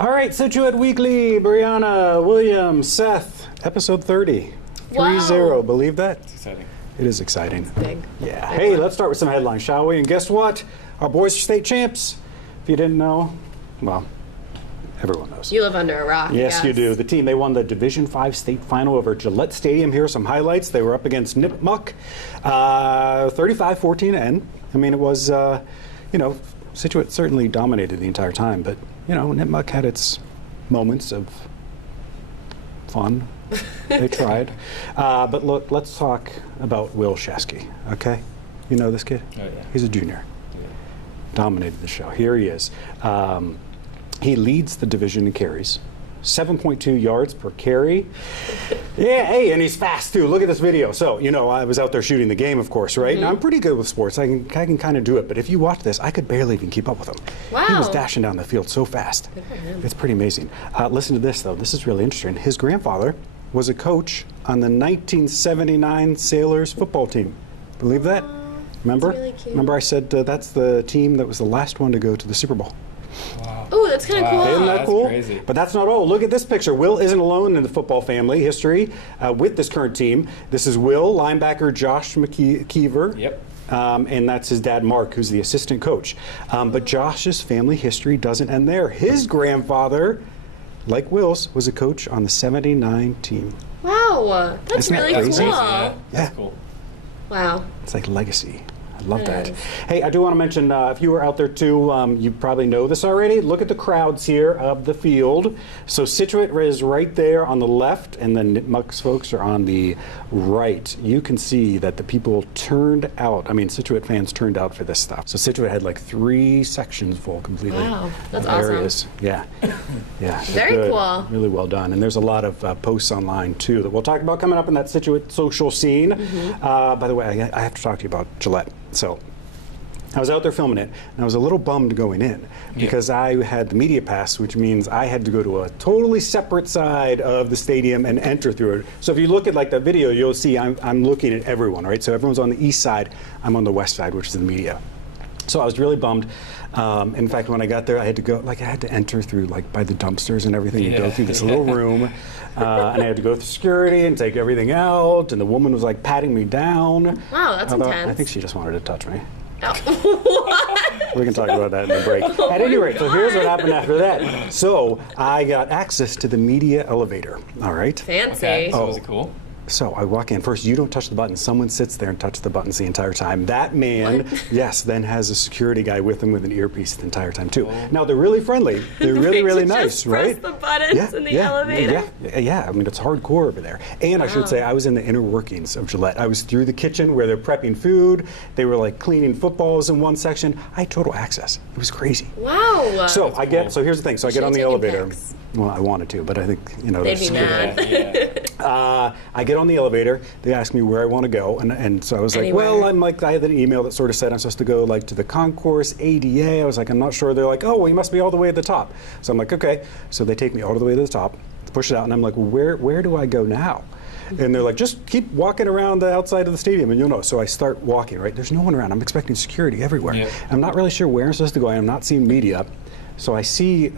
All right, Scituate Weekly, Brianna, William, Seth, episode 30. Wow. 3-0, believe that? It's exciting. It is exciting. It's big. Yeah. Big Hey, one. let's start with some headlines, shall we? And guess what? Our boys are state champs. If you didn't know, well, everyone knows. You live under a rock. Yes, you do. The team, they won the Division 5 state final over Gillette Stadium. Here are some highlights. They were up against Nipmuc, 35-14. I mean, it was, Scituate certainly dominated the entire time, but, Nipmuc had its moments of fun. They tried. But look, let's talk about Will Shesky, okay? You know this kid? Oh, yeah. He's a junior. Yeah. Dominated the show. Here he is. He leads the division in carries, 7.2 yards per carry. Yeah, hey, and he's fast too. Look at this video. So, I was out there shooting the game, of course, right? Now, I'm pretty good with sports. I can kind of do it. But if you watch this, I could barely even keep up with him. Wow. He was dashing down the field so fast. Good for him. It's pretty amazing. Listen to this, though. This is really interesting. His grandfather was a coach on the 1979 Sailors football team. Believe that? Remember? really cute. Remember I said that's the team that was the last one to go to the Super Bowl. Wow. Ooh, that's kind of Wow. cool. Isn't that That's cool? crazy. But that's not all. Look at this picture. Will isn't alone in the football family history with this current team. This is Will, linebacker Josh McKeever. Yep. And that's his dad, Mark, who's the assistant coach. But Josh's family history doesn't end there. His grandfather, like Will's, was a coach on the 79 team. Wow, that's Isn't that really crazy? cool. Yeah, that's Yeah. cool. Wow. It's like legacy. I love It that. is. Hey, I do want to mention, if you were out there too, you probably know this already. Look at the crowds here of the field. So Scituate is right there on the left, and then Nipmuc's folks are on the right. You can see that the people turned out. I mean, Scituate fans turned out for this stuff. So Scituate had like 3 sections full completely. Wow, that's of awesome. areas. Yeah. Yeah. Very good. cool. Really well done. And there's a lot of posts online too that we'll talk about coming up in that Scituate social scene. By the way, I have to talk to you about Gillette. So I was out there filming it, and I was a little bummed going in because I had the media pass, which means I had to go to a totally separate side of the stadium and enter through it. So if you look at like that video, you'll see I'm looking at everyone, right? So everyone's on the east side, I'm on the west side, which is the media. So I was really bummed. In fact, when I got there, I had to enter through like by the dumpsters and everything and go through this little room. And I had to go through security and take everything out. And the woman was like patting me down. Wow, that's Although, intense. I think she just wanted to touch me. What? We can talk about that in the break. At any rate, so here's what happened after that. So I got access to the media elevator, all right? Fancy. Okay, so Oh. was it cool? So I walk in. First, you don't touch the button. Someone sits there and touches the buttons the entire time. That man, yes, then has a security guy with him with an earpiece the entire time, too. Now, they're really friendly. They're really, really Just nice, right? Press the buttons in the elevator. Yeah. I mean, it's hardcore over there. And I should say, I was in the inner workings of Gillette. I was through the kitchen where they're prepping food. They were like cleaning footballs in one section. I had total access. It was crazy. Wow. So so here's the thing. So I get on the should've taken elevator. pics. Well, I wanted to, but I think, They'd there's be security. mad. I get on the elevator. They ask me where I want to go, and so I was like, Anywhere. well, I had an email that sort of said I'm supposed to go like to the concourse ADA. I was like, I'm not sure. They're like, oh, well, you must be all the way at the top. So I'm like, okay. So they take me all the way to the top, push it out, and I'm like, well, where do I go now? And they're like, just keep walking around the outside of the stadium, and you'll know. So I start walking. Right, there's no one around. I'm expecting security everywhere. Yep. I'm not really sure where I'm supposed to go. I'm not seeing media. So I see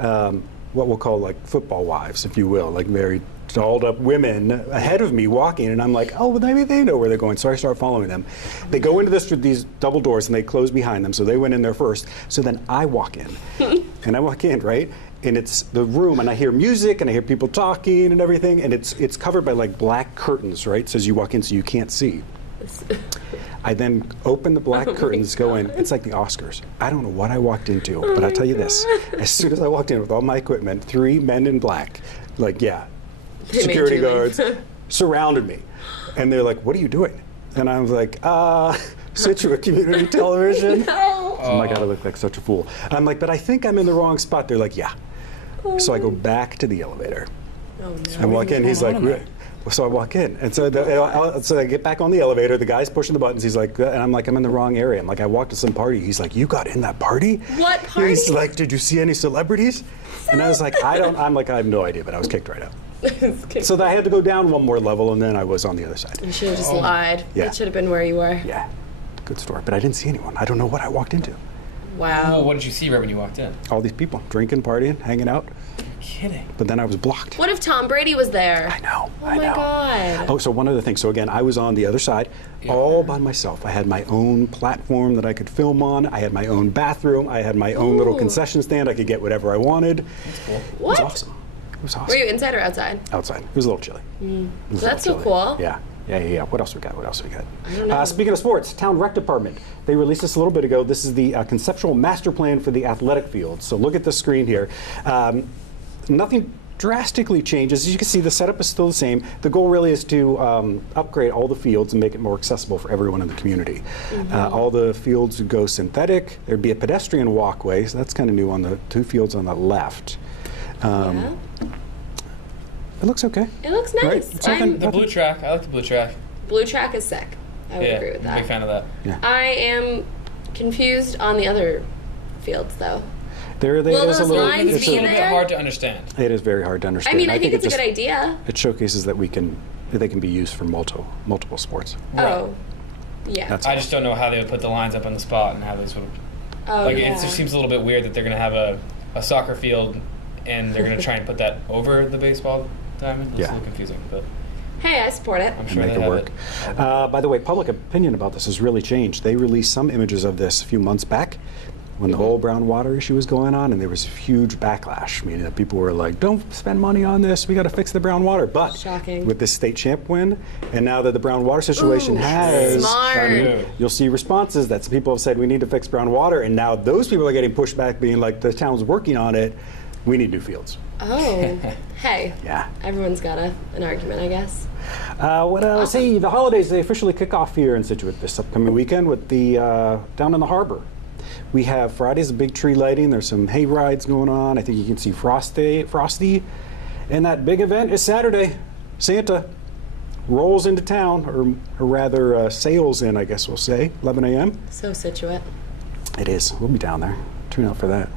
what we'll call like football wives, if you will, like very dolled up women ahead of me walking, and I'm like, oh, well, maybe they know where they're going. So I start following them. They go into these double doors, and they close behind them. So they went in there first. So then I walk in, and I walk in, right? And it's the room, and I hear music, and I hear people talking and everything, and it's covered by like black curtains, right? So as you walk in, so you can't see. I then open the black curtains, go in. It's like the Oscars. I don't know what I walked into, but I'll tell you this. As soon as I walked in with all my equipment, 3 men in black, They made security you guards leave. surrounded me. And they're like, what are you doing? And I was like, Scituate Community Television. No. Oh my God, I look like such a fool. And I'm like, but I think I'm in the wrong spot. They're like, yeah. So I go back to the elevator. Oh, no. I walk in, he's like, so I walk in, and so I get back on the elevator. The guy's pushing the buttons. He's like, and I'm like, I'm in the wrong area. I'm like, I walked to some party. He's like, you got in that party? What party? He's like, did you see any celebrities? And I was like, I'm like, I have no idea, but I was kicked right out. So I had to go down one more level, and then I was on the other side. You should have just lied. Yeah. That should have been where you were. Yeah, good story. But I didn't see anyone. I don't know what I walked into. Wow. Well, what did you see right when you walked in? All these people drinking, partying, hanging out. You're kidding. But then I was blocked. What if Tom Brady was there? I know. Oh I my know. God. Oh, so one other thing. So again, I was on the other side, all by myself. I had my own platform that I could film on. I had my own bathroom. I had my own little concession stand. I could get whatever I wanted. That's cool. What? It was awesome. It was awesome. Were you inside or outside? Outside. It was a little chilly. It was a That's little so chilly. cool. Yeah. Yeah. What else we got? I don't know. Speaking of sports, Town Rec Department. They released this a little bit ago. This is the conceptual master plan for the athletic field. So look at the screen here. Nothing drastically changes. As you can see, the setup is still the same. The goal really is to upgrade all the fields and make it more accessible for everyone in the community. All the fields would go synthetic. There'd be a pedestrian walkway, so that's kind of new on the 2 fields on the left. Yeah. It looks okay. It looks Right? nice. It's nothing- The blue track. I like the blue track. Blue track is sick. I would agree with I'm a that. big fan of that. I am confused on the other fields, though. There Will is a those little. lines It's a be little bit there? hard to understand. It is very hard to understand. I mean, I think it's a just- good idea. It showcases that they can be used for multiple sports. Oh, yeah. That's I just don't know how they would put the lines up on the spot and how they sort of Oh, like yeah. it just seems a little bit weird that they're going to have a soccer field and they're going to try and put that over the baseball diamond. It's a little confusing, but Hey, I support it. I'm and sure make they it have work. it. By the way, public opinion about this has really changed. They released some images of this a few months back when the whole brown water issue was going on, and there was huge backlash, meaning that people were like, don't spend money on this, we got to fix the brown water. But Shocking. with this state champ win, and now that the brown water situation Ooh, has, smart. you'll see responses that some people have said, we need to fix brown water, and now those people are getting pushed back, being like, the town's working on it, we need new fields. Oh, hey. Yeah. Everyone's got an argument, I guess. What else? Hey, the holidays, they officially kick off here in Scituate this upcoming weekend with the down in the harbor. We have Friday's a big tree lighting. There's some hay rides going on. I think you can see Frosty. And that big event is Saturday. Santa rolls into town, or rather sails in, I guess we'll say, 11 a.m. So Scituate. It is. We'll be down there. Tune out for that.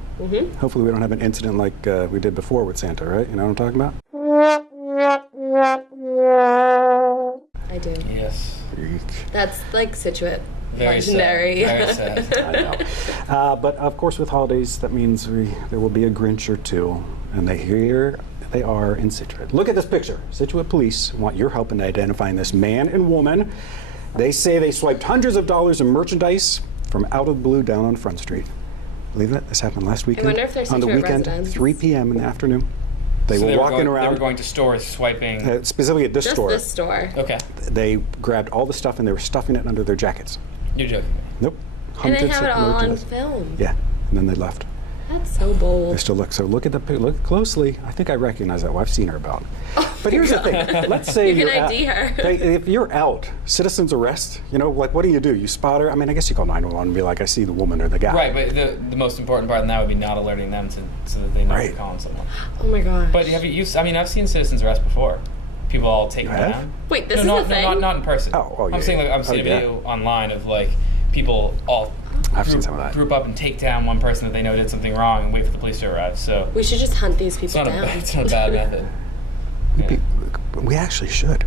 Hopefully we don't have an incident like we did before with Santa, right? You know what I'm talking about? I do. Yes. That's like Scituate. Very Legendary. sad. Very sad. I know. But of course, with holidays, that means there will be a Grinch or two, and they are in Scituate. Look at this picture. Scituate police want your help in identifying this man and woman. They say they swiped hundreds of dollars in merchandise from out of the blue down on Front Street. Believe that? This happened last weekend. wonder if they're on the Scituate weekend, residents. 3 p.m. in the afternoon. They So were walking around. They were going to stores swiping. Specifically at this Just store. this store. Okay. They grabbed all the stuff and they were stuffing it under their jackets. You're joking. Nope. And they Hundreds have it of all on merchandise. film. Yeah, and then they left. That's so They bold. still look. So look at look closely. I think I recognize that. Well, I've seen her about. But here's the thing. Let's say You can you're ID out. her. If you're out, citizen's arrest. You know, like what do? You spot her. I mean, I guess you call 911 and be like, I see the woman or the guy. Right, but the most important part in that would be not alerting them so that they know Right. you're calling someone. Oh my gosh. But I mean, I've seen citizens arrest before. People all take them have? down. Wait, this no, is a thing? not in person. Oh, yeah, I'm saying like yeah. I've seen Oh, a video online of like people all I've seen some of that. group up and take down one person that they know did something wrong and wait for the police to arrive. So We should just hunt these it's people not down. it's not a bad method. Yeah. We actually should.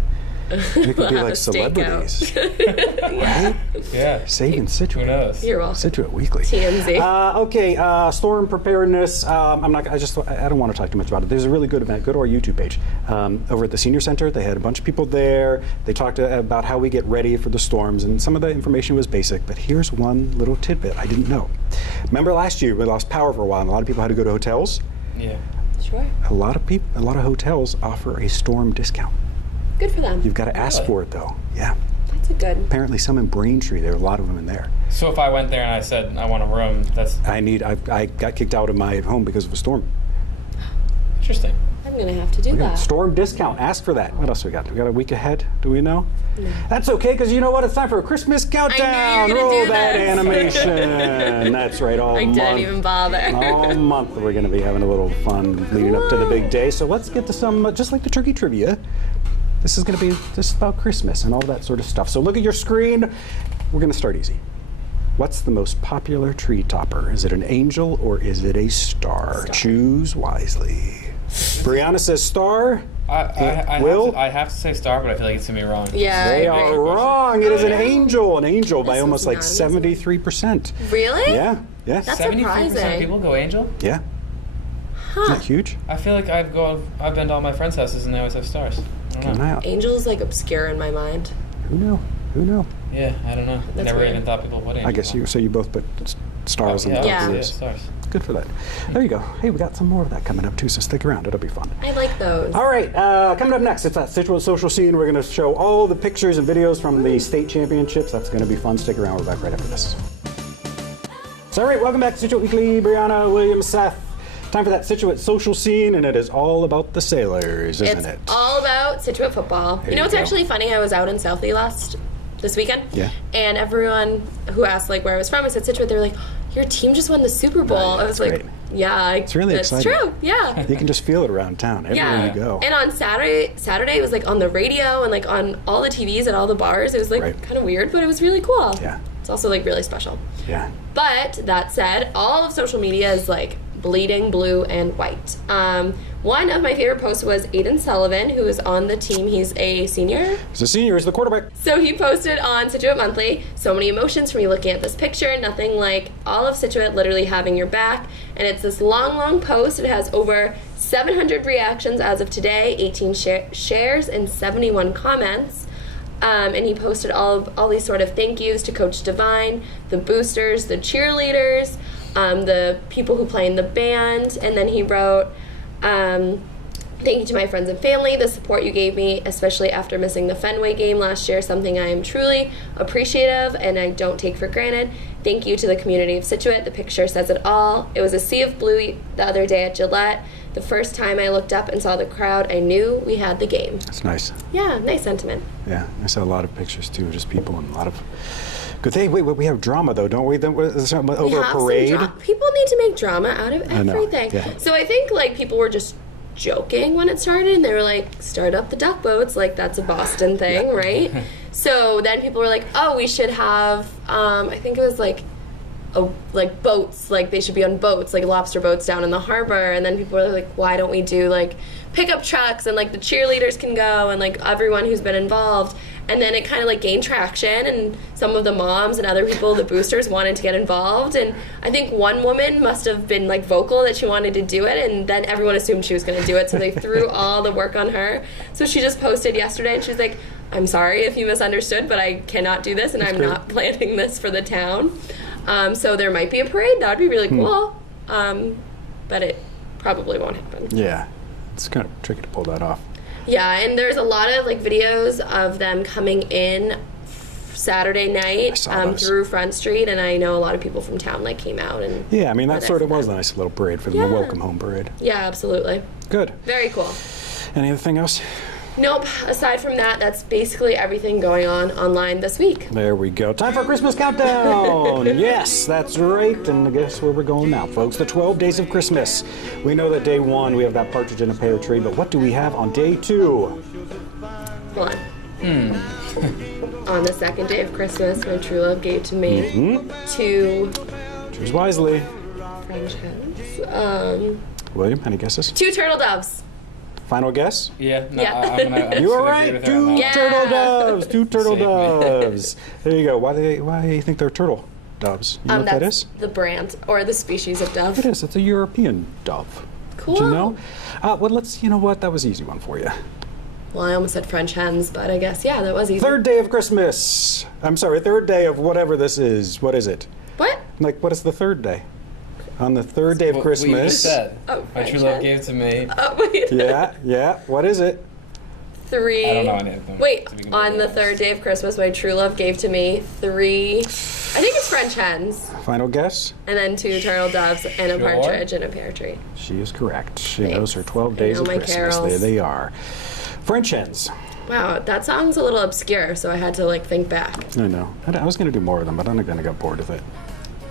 We could be like celebrities, right? Yeah. Saving Who Scituate. knows? You're welcome. Scituate Weekly. TMZ. Okay, storm preparedness. I don't want to talk too much about it. There's a really good event. Go to our YouTube page. Over at the Senior Center, they had a bunch of people there. They talked about how we get ready for the storms, and some of the information was basic, but here's one little tidbit I didn't know. Remember last year we lost power for a while, and a lot of people had to go to hotels? Yeah. Sure. A lot of hotels offer a storm discount. Good for them. You've got to ask Really? for it, though. Yeah. That's a good. Apparently some in Braintree, there are a lot of them in there. So if I went there and I said I want a room, that's I got kicked out of my home because of a storm. interesting. I'm going to have to do Okay, that. storm discount. Ask for that. What else we got? We got a week ahead. Do we know? No. That's okay, because you know what? It's time for a Christmas countdown. you were gonna Roll do that this. animation. That's right. All I month. didn't even bother. All month we're going to be having a little fun leading up to the big day. So let's get to some, just like the turkey trivia. This is going to be just about Christmas and all that sort of stuff. So look at your screen. We're going to start easy. What's the most popular tree topper? Is it an angel or is it a star? Choose wisely. Brianna says star. I have to say star, but I feel like it's gonna be wrong. Yeah, They I agree. are wrong. It is an angel by This almost is like not 73%. Really? Yeah, yeah, That's 73% of surprising. people go angel. yeah. Huh. Isn't that huge? I feel like I've been to all my friends' houses and they always have stars. I Keep don't an know. eye out. Angel's like obscure in my mind. Who knew? Who knew? Yeah, I don't know. That's Never weird. even thought people would angel. I guess you. So you both put stars in the yeah, top of Yeah. yours. stars. Good for that. There you go. Hey, we got some more of that coming up too, so stick around. It'll be fun. I like those. All right, coming up next, it's that Scituate social scene. We're going to show all the pictures and videos from the state championships. That's going to be fun. Stick around. We're back right after this. So, all right, welcome back to Scituate Weekly. Brianna, William, Seth. Time for that Scituate social scene, and it is all about the Sailors, isn't It's it? all about Scituate football. There You know you what's go. actually funny? I was out in Southie this weekend. Yeah. And everyone who asked like where I was from, I said Scituate. They were like, "Your team just won the Super Bowl." yeah, I was that's like, great. "Yeah, It's really that's exciting. true. Yeah." You can just feel it around town everywhere Yeah. you go. And on Saturday it was like on the radio and like on all the TVs at all the bars. It was like Right. kind of weird, but it was really cool. Yeah. It's also like really special. Yeah. But that said, all of social media is like bleeding blue and white. One of my favorite posts was Aiden Sullivan, who is on the team. He's a senior. So senior is the quarterback. So he posted on Scituate Monthly, so many emotions for me looking at this picture, nothing like all of Scituate literally having your back. And it's this long, long post. It has over 700 reactions as of today, 18 shares, and 71 comments. And he posted all these sort of thank yous to Coach Devine, the boosters, the cheerleaders, the people who play in the band, and then he wrote, thank you to my friends and family, the support you gave me, especially after missing the Fenway game last year, something I am truly appreciative and I don't take for granted. Thank you to the community of Scituate. The picture says it all. It was a sea of blue the other day at Gillette. The first time I looked up and saw the crowd, I knew we had the game. That's nice. Yeah, nice sentiment. Yeah, I saw a lot of pictures too, just people and a lot of good thing. Wait, we have drama though, don't we? Then over We a have some parade. people need to make drama out of I know, everything. yeah. So I think like people were just joking when it started, and they were like, "Start up the duck boats," like that's a Boston thing, right? So then people were like, "Oh, we should have." I think it was like boats, like they should be on boats, like lobster boats down in the harbor. And then people were like, "Why don't we do like pickup trucks and like the cheerleaders can go and like everyone who's been involved?" And then it kind of like gained traction, and some of the moms and other people, the boosters, wanted to get involved. And I think one woman must have been like vocal that she wanted to do it, and then everyone assumed she was going to do it, so they threw all the work on her. So she just posted yesterday, and she was like, "I'm sorry if you misunderstood, but I cannot do this, and I'm great. not planning this for the town." So there might be a parade. That would be really cool, but it probably won't happen. Yeah, it's kind of tricky to pull that off. Yeah, and there's a lot of like videos of them coming in Saturday I night saw those. through Front Street, and I know a lot of people from town like came out and Yeah, I mean were that there sort for of was a that. nice little parade for them, Yeah. a welcome home parade. Yeah, absolutely. Good. Very cool. Anything else? Nope. Aside from that, that's basically everything going on online this week. There we go. Time for a Christmas countdown. Yes, that's right. And guess where we're going now, folks? The 12 days of Christmas. We know that day one we have that partridge in a pear tree, but what do we have on day two? Hold on. On the second day of Christmas, my true love gave to me two Choose wisely. French hens. William, any guesses? Two turtle doves. Final guess? Yeah, no, Yeah. I'm gonna You are agree right. with her on Two that. Yeah. turtle doves. Two turtle Saved me. doves. There you go. Why do you think they're turtle doves? You know what that That's is? the brand or the species of dove. It is. It's a European dove. Cool. Did you know? Well, you know what? That was an easy one for you. Well, I almost said French hens, but I guess, yeah, that was easy. Third day of Christmas. I'm sorry, third day of whatever this is. What is it? What? Like, what is the third day? On the third day of What we Christmas. just said. Oh, My true French love hen. gave to me. Oh, wait. Yeah. What is it? Three. I don't know any of them, Wait, to be completely on the honest. third day of Christmas, my true love gave to me three, I think it's French hens, Final guess? and then two turtle doves and a Sure. partridge and a pear tree. She is correct. She Thanks. knows her 12 I days know of my Christmas. carols. There they are. French hens. Wow, that sounds a little obscure, so I had to like think back. I know. I was going to do more of them, but I think I got bored with it.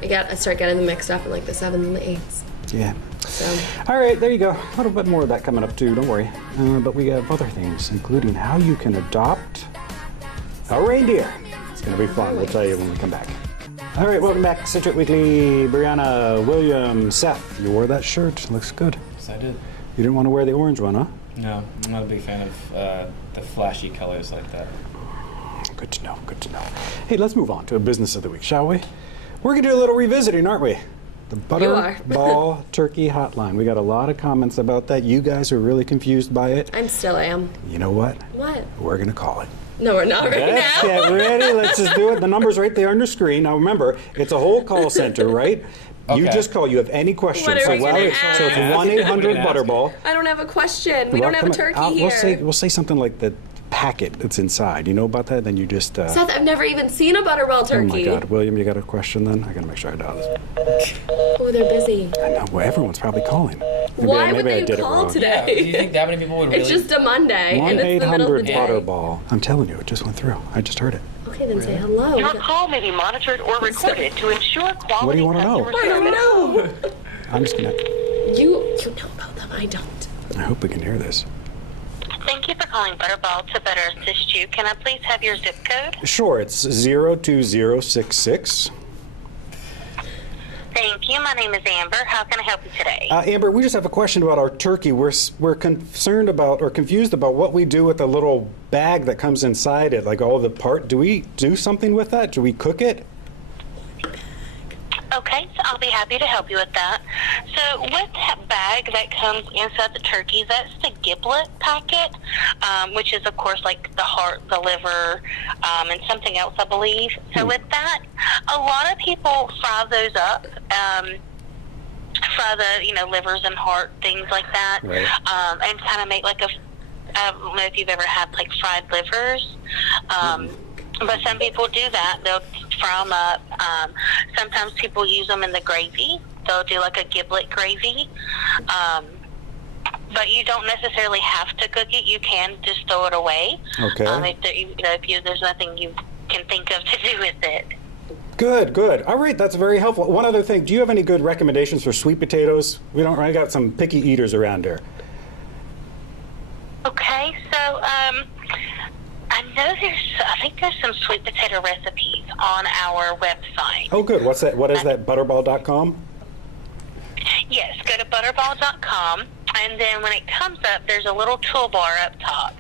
I start getting them mixed up in like the 7s and the 8s. Yeah. So All right, there you go. A little bit more of that coming up too, don't worry. But we have other things, including how you can adopt a reindeer. It's going to be fun. We'll tell you when we come back. All right, welcome back. Scituate Weekly. Brianna, William, Seth. You wore that shirt. Looks good. Yes, I did. You didn't want to wear the orange one, huh? No, I'm not a big fan of the flashy colors like that. Good to know, good to know. Hey, let's move on to a business of the week, shall we? We're going to do a little revisiting, aren't we? The Butterball Turkey Hotline. We got a lot of comments about that. You guys are really confused by it. I still am. You know what? What? We're going to call it. No, we're not right Let's now. get ready. Let's just do it. The number's right there on your screen. Now remember, it's a whole call center, right? You Okay. just call. You have any questions. What are we gonna ask? So it's 1-800-BUTTERBALL. I don't have a question. We don't have a turkey here. We'll say something like the packet that's inside. You know about that? Then you just... Seth, I've never even seen a Butterball turkey. Oh my God. William, you got a question then? I got to make sure I dial this. Oh, they're busy. I know. Well, everyone's probably calling. Why would maybe I they did it call wrong. Yeah, do you today? think that many people would really... It's just a Monday, and it's the middle of the day. 1-800-BUTTERBALL. I'm telling you, it just went through. I just heard it. Okay, then say hello. Your call may be monitored or recorded to ensure quality What do you wanna know? customer I don't service. know. I'm just going to... You know about them. I don't. I hope we can hear this. Thank you for calling Butterball. To better assist you, can I please have your zip code? Sure, it's 02066. Thank you. My name is Amber. How can I help you today? Amber, we just have a question about our turkey. We're concerned about or confused about what we do with the little bag that comes inside it, like all the part. Do we do something with that? Do we cook it? Okay, so I'll be happy to help you with that. So with that bag that comes inside the turkey, that's the giblet packet, which is, of course, like the heart, the liver, and something else, I believe. So with that, a lot of people fry those up, fry the, livers and heart, things like that, Right. and kind of make like I don't know if you've ever had like fried livers, but some people do that. They'll fry them up. Sometimes people use them in the gravy. They'll do like a giblet gravy. But you don't necessarily have to cook it. You can just throw it away. Okay. If there's nothing you can think of to do with it. Good, good. All right, that's very helpful. One other thing, do you have any good recommendations for sweet potatoes? I got some picky eaters around here. Okay, so I think there's some sweet potato recipes on our website. Oh, good. What's that? What is that? Butterball.com? Yes, go to butterball.com, and then when it comes up, there's a little toolbar up top.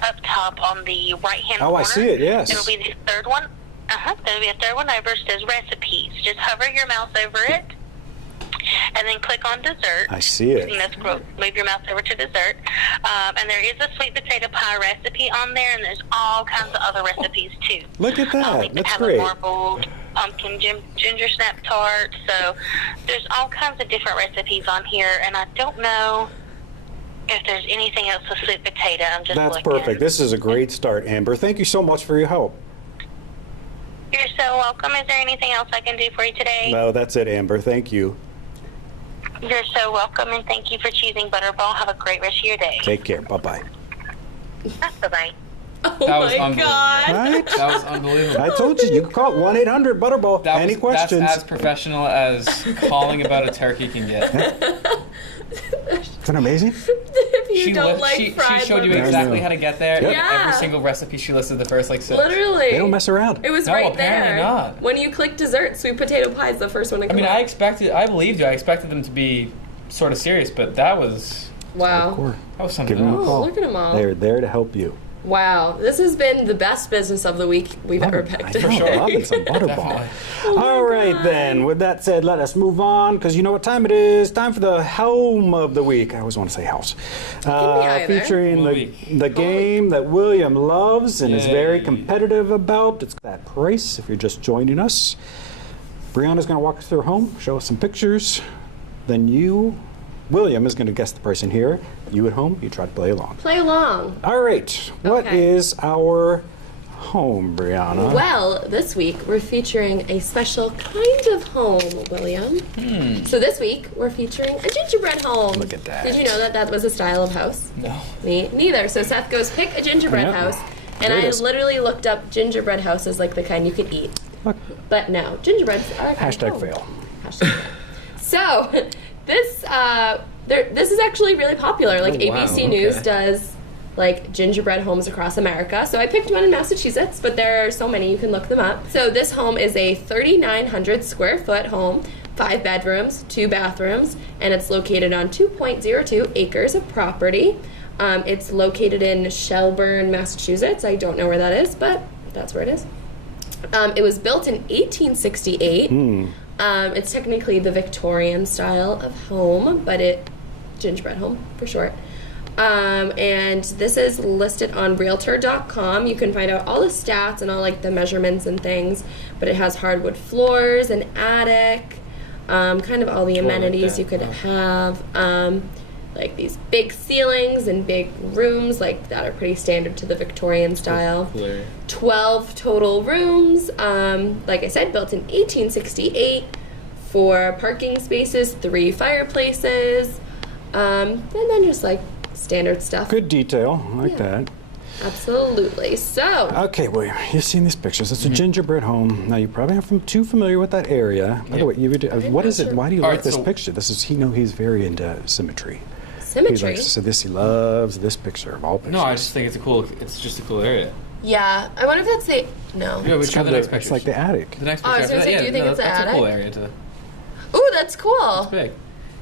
Up top on the right-hand corner. Oh, I see it, yes. It'll be the third one. There'll be a third one over. It says recipes. Just hover your mouse over it, and then click on dessert. I see it. Move your mouse over to dessert. And there is a sweet potato pie recipe on there, and there's all kinds of other recipes, too. Look at that. We That's have great. a marbled pumpkin ginger snap tart. So there's all kinds of different recipes on here, and I don't know if there's anything else with sweet potato. I'm just That's looking. perfect. This is a great start, Amber. Thank you so much for your help. You're so welcome. Is there anything else I can do for you today? No, that's it, Amber. Thank you. You're so welcome, and thank you for choosing Butterball. Have a great rest of your day. Take care. Bye-bye. Bye-bye. Oh That was my unbelievable. God. Right? That was unbelievable. I told you can call 1-800-BUTTERBALL. Any questions? That's as professional as calling about a turkey can get. Isn't that amazing? If you don't like she fried showed you livers. exactly how to get there. Yep. Yeah. Every single recipe she listed the first like 6. Literally. They don't mess around. It was No, right apparently there. not. When you click dessert, sweet potato pie is the first one to I come mean, up. I believed you. I expected them to be sort of serious, but that was Wow. something Give them a else. call. Look at 'em all. They're there to help you. Wow. This has been the best business of the week we've ever picked. I know, sure. loving some Butterball. Definitely. All right, then. With that said, let us move on, because you know what time it is. Time for the home of the week. I always want to say house. either. Featuring Whole the week. game that William loves and is very Yay. competitive about. It's that price, if you're just joining us. Brianna's going to walk us through her home, show us some pictures. Then William, is going to guess the person here. You at home, you try to play along. Play along. All right. What Okay. is our home, Brianna? Well, this week we're featuring a special kind of home, William. So this week we're featuring a gingerbread home. Look at that. Did you know that was a style of house? No. Me neither. So Seth goes pick a gingerbread Yep. house, and There it I is. literally looked up gingerbread houses like the kind you could eat. Look. But no, gingerbreads are a kind of Hashtag home. fail. Hashtag fail. So this is actually really popular. Like Oh, wow, ABC News okay. does like gingerbread homes across America. So I picked one in Massachusetts, but there are so many you can look them up. So this home is a 3,900 square foot home 5 bedrooms, 2 bathrooms, and it's located on 2.02 acres of property. It's located in Shelburne, Massachusetts. I don't know where that is, but that's where it is. It was built in 1868. It's technically the Victorian style of home, but gingerbread home for short. And this is listed on Realtor.com. You can find out all the stats and all like the measurements and things, but it has hardwood floors, an attic, kind of all the amenities you could have. Like these big ceilings and big rooms like that are pretty standard to the Victorian style. 12 total rooms, like I said, built in 1868, 4 parking spaces, 3 fireplaces, and then just like standard stuff. Good detail. I like that. Absolutely. So. Okay, well, you've seen these pictures. It's a gingerbread home. Now, you probably aren't too familiar with that area. By the way, what is it? Why do you like this picture? He's very into symmetry. Symmetry? He loves this picture of all pictures. No, I just think it's just a cool area. Yeah. I wonder if that's the, no. Yeah, which are the next pictures? It's like the attic. The next Oh, I was picture going to say, do you think it's the that's attic? a cool area to. Ooh, that's cool. It's big.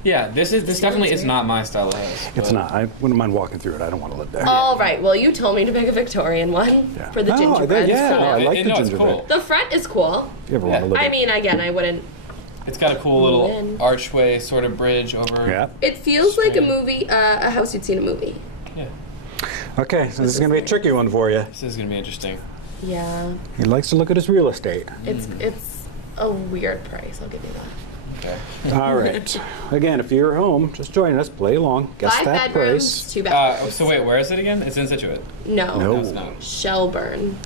Yeah, this definitely is not my style of house. It's not. I wouldn't mind walking through it. I don't want to live there. All right. Well, you told me to pick a Victorian one for the gingerbread. I like the gingerbread. Cool. The front is cool. If you ever want to live I mean, again, I wouldn't. It's got a cool little archway sort of bridge over. Yeah. It feels like a movie, a house you'd see in a movie. Yeah. Okay, so this is going to be a tricky one for you. This is going to be interesting. Yeah. He likes to look at his real estate. It's a weird price, I'll give you that. Okay. All right. Again, if you're at home, just join us. Play along. Guess 5 that bedrooms, price. 2 bathrooms. So wait, where is it again? It's in Scituate. No. No. It's not. Shelburne.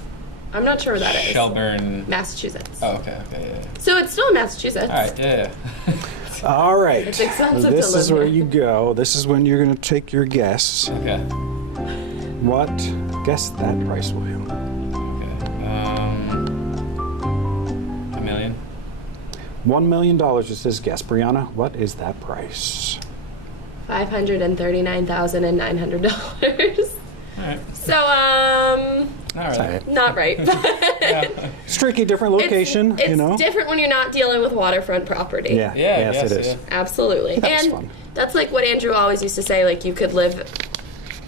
I'm not sure where that is. Shelburne. Massachusetts. Oh, okay, yeah. So it's still in Massachusetts. All right, yeah. All right. It's expensive This to live is where there. you go. This is when you're going to take your guess. Okay. What? Guess that price, William. Okay. $1 million. $1 million is his guess. Brianna, what is that price? $539,900. All right. So, All right. not right. It's tricky, different location, it's you know? different when you're not dealing with waterfront property. Yeah, Yeah, yes, it is. yeah. Absolutely. That's And fun. that's like what Andrew always used to say, like you could live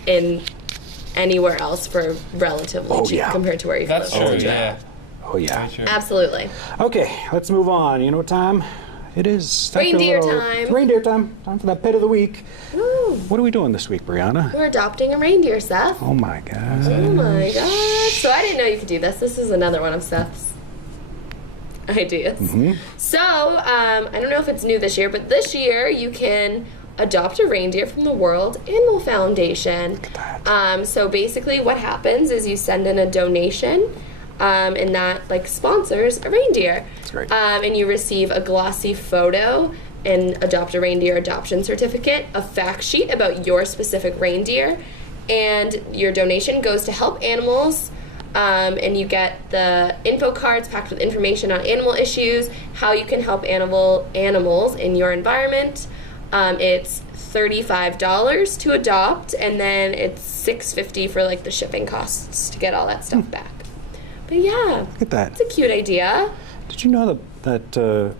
in anywhere else for relatively cheap compared to where you That's live. true, yeah. Oh, yeah. Very true. Absolutely. Okay, let's move on. You know what time it is? Time for a Reindeer little- time. It's reindeer time. Time for that pet of the week. Ooh, What are we doing this week, Brianna? we're adopting a reindeer, Seth. Oh, my God. Oh my god. So I didn't know you could do this. This is another one of Seth's ideas. So, I don't know if it's new this year, but this year you can adopt a reindeer from the World Animal Foundation. So basically what happens is you send in a donation, and that like sponsors a reindeer. That's great. And you receive a glossy photo, an adopt a reindeer adoption certificate, a fact sheet about your specific reindeer, and your donation goes to help animals. And you get the info cards packed with information on animal issues, how you can help animals in your environment. It's $35 to adopt, and then it's $6.50 for like the shipping costs to get all that stuff back. But yeah, Look at that. it's a cute idea. Did you know that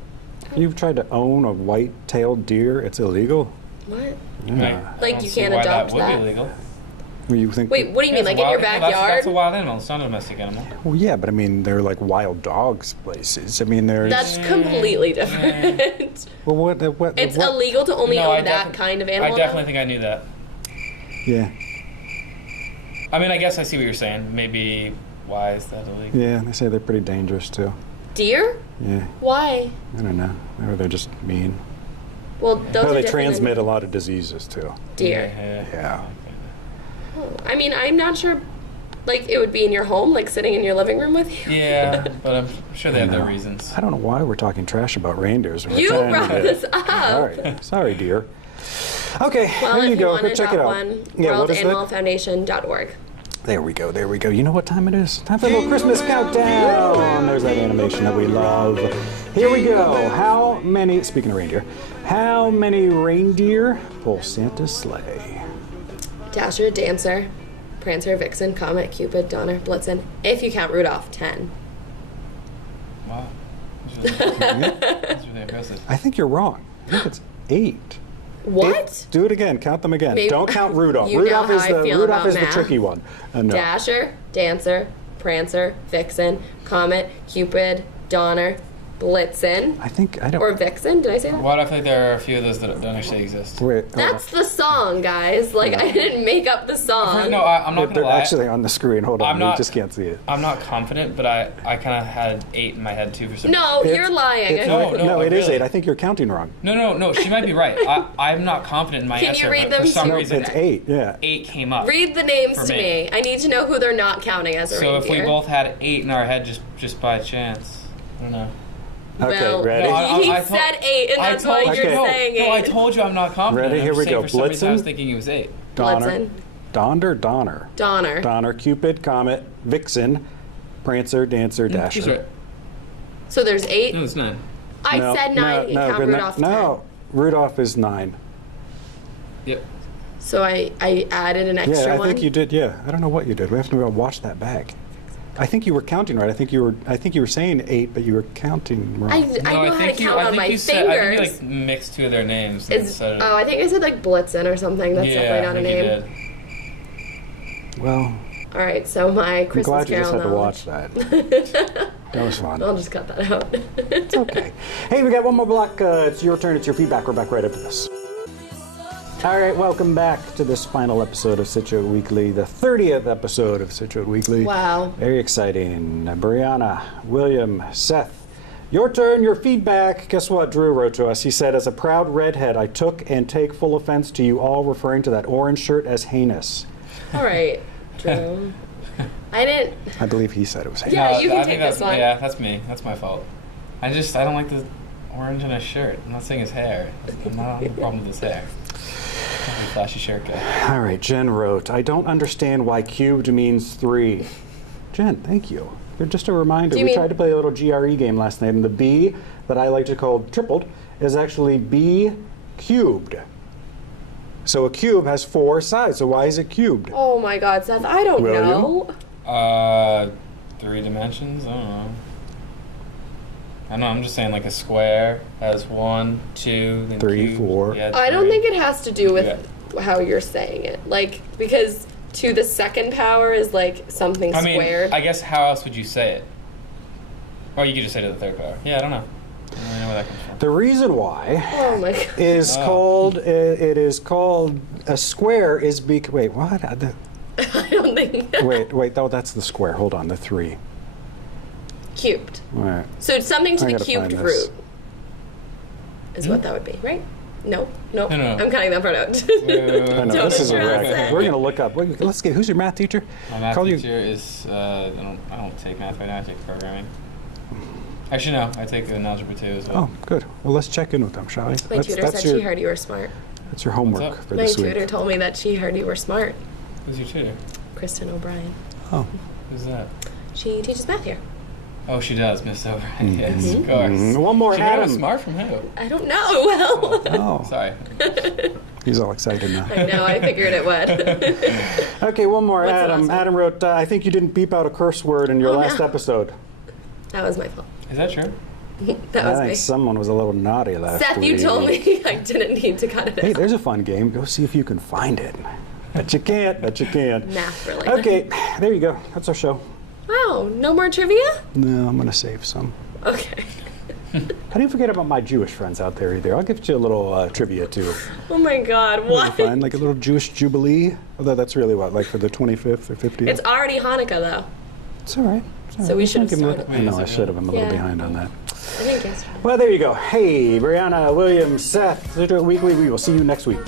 you've tried to own a white-tailed deer? It's illegal. What? Yeah. Like, I don't you see can't why adopt that would that? be legal. Well, you think? Wait, what do you mean? It's Like a in your wild- backyard? That's a wild animal. It's not a domestic animal. Well, yeah, but I mean, they're like wild dogs places. I mean, there's. That's completely different. Well, what? It's what? illegal to only No, I own that defi- kind of animal. I definitely think I knew that. Yeah, I mean, I guess I see what you're saying. Maybe why is that illegal? yeah. They say they're pretty dangerous too. Deer? Yeah, Why? I don't know. Or they're just mean. Well, those Or are they different transmit a than lot of diseases too. deer. Yeah. Oh, I mean, I'm not sure. Like, it would be in your home, like sitting in your living room with you. Yeah, but I'm sure they have their know. reasons. I don't know why we're talking trash about reindeers. We're You trying brought to- this up. Sorry, dear. Okay, Well, there if you go. want Go to check it adopt out. one, Yeah, what is that? worldanimalfoundation.org. There we go. There we go. You know what time it is? Time for a little Christmas countdown. There's that animation that we love. Here we go. How many? Speaking of reindeer, how many reindeer pull Santa's sleigh? Dasher, Dancer, Prancer, Vixen, Comet, Cupid, Donner, Blitzen. If you count Rudolph, 10. Wow. There's That's really impressive. I think you're wrong. I think it's 8. What? Do it again. Count them again. Maybe- Don't count Rudolph. You know Rudolph how is I the feel Rudolph about is the math. tricky one. No. Dasher, Dancer, Prancer, Vixen, Comet, Cupid, Donner, Blitzen, I don't. or Vixen. Did I say that? Why do I feel like there are a few of those that don't actually exist? Wait. hold That's the song, guys. Like, I didn't make up the song. No, I'm not on. gonna They're lie. actually on the screen. Hold on. I'm You not- just can't see it. I'm not confident, but I kind of had 8 in my head too for some No, reason. you're lying. It's, No, no, it is really. 8. I think you're counting wrong. No, she might be right. I'm not confident in my Can you answer, read but for them some to- reason, It's 8. Yeah. 8 came up. Read the names For to me. me. I need to know who they're not counting as a So if reindeer. we both had 8 in our head just by chance, I don't know. Okay. Well, ready? No, he I told- said 8, and that's why you. you're Okay. saying 8. No, I told you I'm not confident. Ready? I'm Here just we saying go. For some reason, I was Blitzen. thinking it was 8. Blitzen, Donner. Donner. Donner. Cupid, Comet, Vixen, Prancer, Dancer, Dasher. She's right. So there's 8. No, it's 9. I said 9. You count but Rudolph 10. no, Rudolph is 9. Yep. So I added an extra Yeah, I one. think you did. Yeah, I don't know what you did. We have to go watch that back. I think you were counting right. I think you were saying 8, but you were counting wrong. I know how to think you, count I on think my you fingers. said, I think you like mixed 2 of their names. And said it. Oh, I think I said like Blitzen or something. That's Yeah, definitely not a I name. think you did. Well, All right, so my I'm Christmas glad you just Carol had to knowledge. watch that. That was fun. I'll just cut that out. It's okay. Hey, we got one more block. It's your turn. It's your feedback. We're back right after this. All right, welcome back to this final episode of Scituate Weekly, the 30th episode of Scituate Weekly. Wow. Very exciting. Brianna, William, Seth, your turn, your feedback. Guess what Drew wrote to us? He said, as a proud redhead, I took and take full offense to you all referring to that orange shirt as heinous. All right, Drew. I didn't. I believe he said it was heinous. Yeah, you can I take think this one. Yeah, that's me. That's my fault. I don't like the orange in his shirt. I'm not saying his hair. I'm not having a problem with his hair. I'm a flashy shirt guy. All right, Jen wrote, I don't understand why cubed means 3. Jen, thank you. Just a reminder, we tried to play a little GRE game last night, and the B that I like to call tripled is actually B cubed. So a cube has 4 sides, so why is it cubed? Oh my God, Seth, I don't William? know. 3 dimensions? I don't know. I don't know, I'm just saying like a square has 1, 2, then 3, cubes. 4. Yeah, I don't 3. think it has to do with how you're saying it. Like, because to the second power is like something I mean, squared. I guess how else would you say it? Or you could just say to the third power. Yeah, I don't know. I don't know where that comes from. The reason why Oh my God. is called, it is called, a square is, wait, what? I don't think. Wait, no, that's the square. Hold on, the 3. Cubed. All right. So it's something to I the gotta cubed find this. root is what that would be, right? No. No. I'm cutting that part out. I know, this is a Don't wreck. interrupt. We're going to look up. Let's get, who's your math teacher? My math Call you- teacher is, I don't take math right now, I take programming. Actually, no, I take an algebra 2 as well. Oh, good. Well, let's check in with them, shall we? My tutor said she heard you were smart. That's your homework What's up? for My this tutor week. told me that she heard you were smart. Who's your tutor? Kristen O'Brien. Oh. Who's that? She teaches math here. Oh, she does, Miss O'Brien. Mm-hmm. Yes, of course. One more, She got Adam. smart from who? I don't know. Well, Oh, Sorry. he's all excited now. I know. I figured it would. Okay, one more, What's the Adam. last one? Adam wrote, I think you didn't beep out a curse word in your Oh, last no. episode. That was my fault. Is that true? That I was think me. someone was a little naughty last Seth, week. you told me I didn't need to cut it Hey, out. there's a fun game. Go see if you can find it. Bet you can't. Bet you can. Math related. Okay, there you go. That's our show. Wow, no more trivia? No, I'm going to save some. Okay. I didn't forget about my Jewish friends out there either. I'll give you a little trivia too. Oh my God, what? Fine, like a little Jewish jubilee. Although that's really what, like for the 25th or 50th. It's already Hanukkah though. It's all right. It's all So right. we I'll should have give 'em a started. little- I know I should have. I'm a little Yeah. behind on that. I think yesterday. Well, there you go. Hey, Brianna, William, Seth, Scituate Weekly. We will see you next week.